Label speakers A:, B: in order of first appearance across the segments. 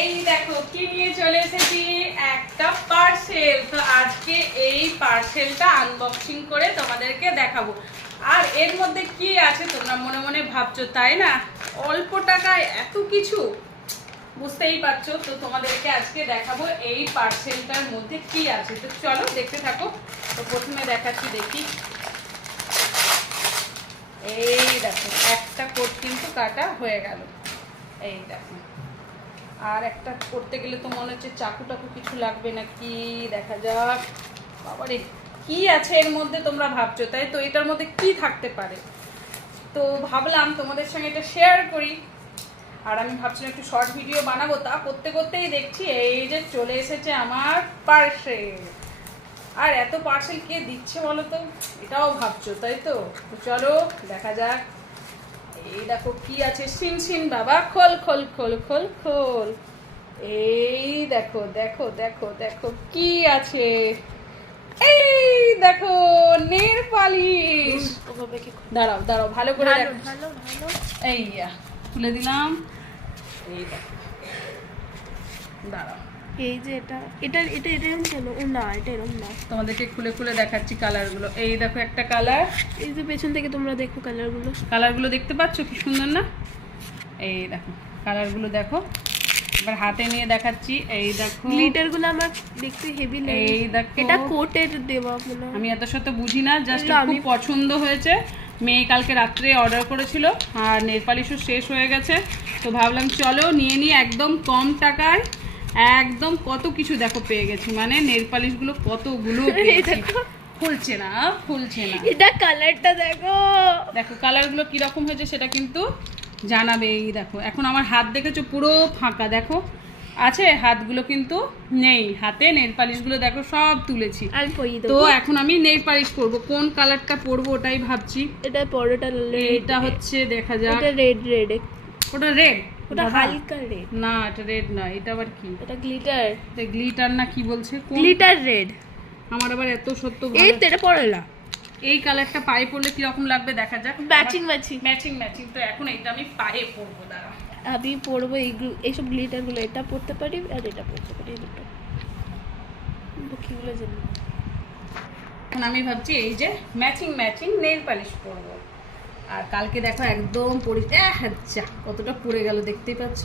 A: এই দেখো, কি নিয়ে চলে এসেছি? একটা পার্সেল তো আজকে এই পার্সেলটা আনবক্সিং করে তোমাদেরকে দেখাবো। আর এর মধ্যে কি আছে তোমরা মনে মনে ভাবছ, তাই না? অল্প টাকায় এত কিছু? বুঝতেই পারছ? তো তোমাদেরকে আজকে দেখাবো এই পার্সেলটার মধ্যে কি আছে। তো চলো দেখতে থাকো। তো প্রথমে দেখাচ্ছি, দেখি। এই দেখো, একটা কোট কিন্তু কাটা হয়ে গেল। এই দেখো। আর একটা করতে গেলে তো মনে হচ্ছে চাকু টাকু কিছু লাগবে না কি দেখা যাক। বাবারে, কি আছে এর মধ্যে তোমরা ভাবছ? তাই তো, এটার মধ্যে কি থাকতে পারে? তো ভাবলাম তোমাদের সঙ্গে এটা শেয়ার করি। আর আমি ভাবছিলাম একটু শর্ট ভিডিও বানাবো। তা করতে করতেই দেখছি এই যে চলে এসেছে আমার পার্সেল আর এত পার্সেল কে দিচ্ছে বলো তো? এটাও ভাবছ, তাই তো চলো, দেখা যাক। এই দেখো কি আছে? সিন বাবা খোল খোল খোল খোল খোল। এই দেখো দেখো দেখো দেখো কি আছে? এই দেখো নের পালিশ। দাঁড়াও দাঁড়াও ভালো করে
B: ভালো ভালো
A: এই খুলে দিলাম। এই দেখো। দাঁড়াও।
B: এই যে এটা এটা এটা এটা এরকম কেন? ও না এটা এরকম না।
A: তোমাদেরকে খুলে খুলে দেখাচ্ছি কালারগুলো এই দেখো একটা কালার
B: এই যে পেছন থেকে তোমরা দেখো কালারগুলো
A: কালারগুলো দেখতে পাচ্ছ? কি সুন্দর না? এই দেখো কালারগুলো দেখো। এবার হাতে নিয়ে দেখাচ্ছি। এই দেখো।
B: গ্লিটারগুলো আমার দেখতে হেভি লাগে।
A: এই দেখো।
B: এটা কোটের দেওয়া মনে
A: আমি এত শত বুঝি না জাস্ট খুব
B: আমি-
A: পছন্দ হয়েছে। মেয়ে কালকে রাত্রে অর্ডার করেছিল আর নেল পালিশও শেষ হয়ে গেছে। তো ভাবলাম চলো নিয়ে নিয়ে একদম কম টাকায়। একদম কত কিছু দেখো পেয়ে গেছি। মানে নেল পালিশগুলো কতগুলো
B: এই
A: পেয়েছি।
B: দেখো।
A: ফুলছে না ফুলছে না।
B: এটা কালারটা দেখো।
A: দেখো কালারগুলো কীরকম হয়েছে সেটা কিন্তু জানাবে এই দেখো। এখন আমার হাত দেখেছ পুরো ফাঁকা দেখো। আছে হাতগুলো কিন্তু নেই। হাতে নেল পালিশগুলো দেখো সব তুলেছি। তো এখন আমি নেল পালিশ করব। কোন কালারটা পরবো ওটাই ভাবছি।
B: এটা পরোটা
A: এটা হচ্ছে দেখা যাক।
B: Red red.
A: ওটা রেড?
B: ওটা হালকা রেড
A: না এটা রেড না এটা আবার কি?
B: এটা গ্লিটার
A: এটা গ্লিটার না কি বলছে?
B: গ্লিটার রেড
A: আমার আবার এত সত্য
B: এই তো এটা পড়লা
A: এই কালারটা পায়ে পরলে কীরকম লাগবে দেখা যাক।
B: ম্যাচিং ম্যাচিং
A: ম্যাচিং ম্যাচিং তো এখন এটা আমি পায়ে পরবো দাঁড়া।
B: আমি পরবো এইগুলো এইসব গ্লিটারগুলো এটা পরতে পারি আর এটা পরতে পারি। এই দুটো। বাকিগুলো জানি।
A: এখন আমি ভাবছি এই যে ম্যাচিং ম্যাচিং নেল পালিশ পরবো। আর কালকে দেখো একদম পরি যা কতটা পড়ে গেল দেখতেই পাচ্ছ?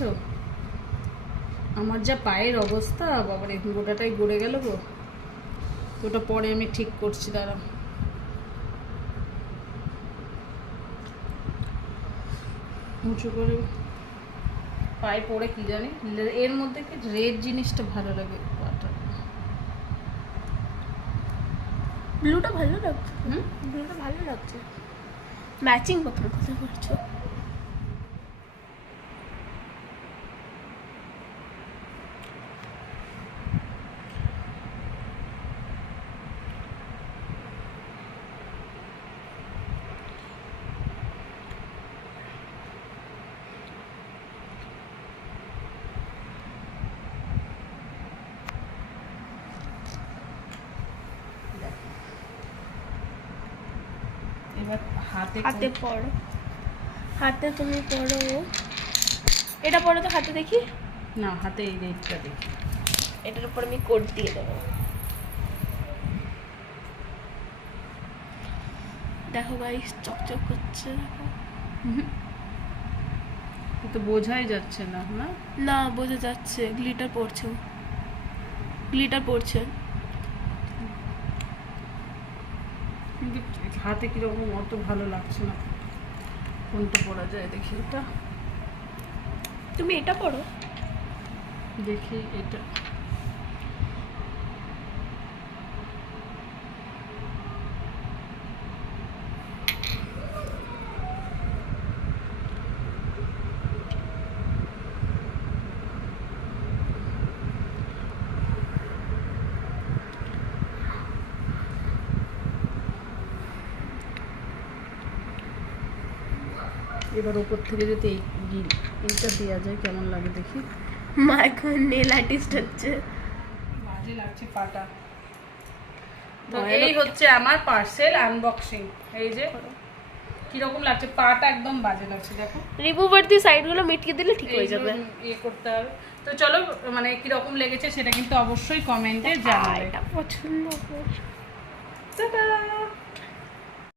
A: আমার যা পায়ের অবস্থা বাবার এই গোটাটাই গড়ে গেল গো। তো ওটা পরে আমি ঠিক করছি দাঁড়া। উঁচু করে পায়ে পড়ে কি জানি? এর মধ্যে কি রেড জিনিসটা ভালো লাগে
B: ব্লুটা ভালো লাগছে।
A: হুম?
B: ব্লুটা ভালো লাগছে। ম্যাচিং বাপার কথা বলছো
A: এবার হাতে
B: হাতে পড়ো। হাতে তুমি পড়ো এটা পড়ো তো হাতে দেখি?
A: না হাতে এই রেটটা দেখি।
B: এটার উপর আমি কোট দিয়ে দেবো। দেখো গাইস চকচক করছে দেখো।
A: তো বোঝাই যাচ্ছে না না?
B: না বোঝা যাচ্ছে। গ্লিটার পড়ছে গ্লিটার পড়ছে।
A: কিন্তু হাতে কীরকম অত ভালো লাগছে না। কোনটা পরা যায় দেখি এটা।
B: তুমি এটা পড়ো
A: দেখি এটা। এবার ওপর থেকে যদি এই এইটা দেওয়া যায় কেমন লাগে দেখি?
B: মা এখন নেল আর্টিস্ট হচ্ছে।
A: বাজে লাগছে পাটা। তো এই হচ্ছে আমার পার্সেল আনবক্সিং এই যে কীরকম লাগছে? পাটা একদম বাজে লাগছে দেখো।
B: রিমুভার দিয়ে সাইডগুলো মিটকে দিলে ঠিক হয়ে যাবে।
A: ইয়ে করতে হবে। তো চলো মানে কীরকম লেগেছে সেটা কিন্তু অবশ্যই কমেন্টে
B: হ্যাঁ,
A: জানাবে।
B: এটা পছন্দ।
A: টাটা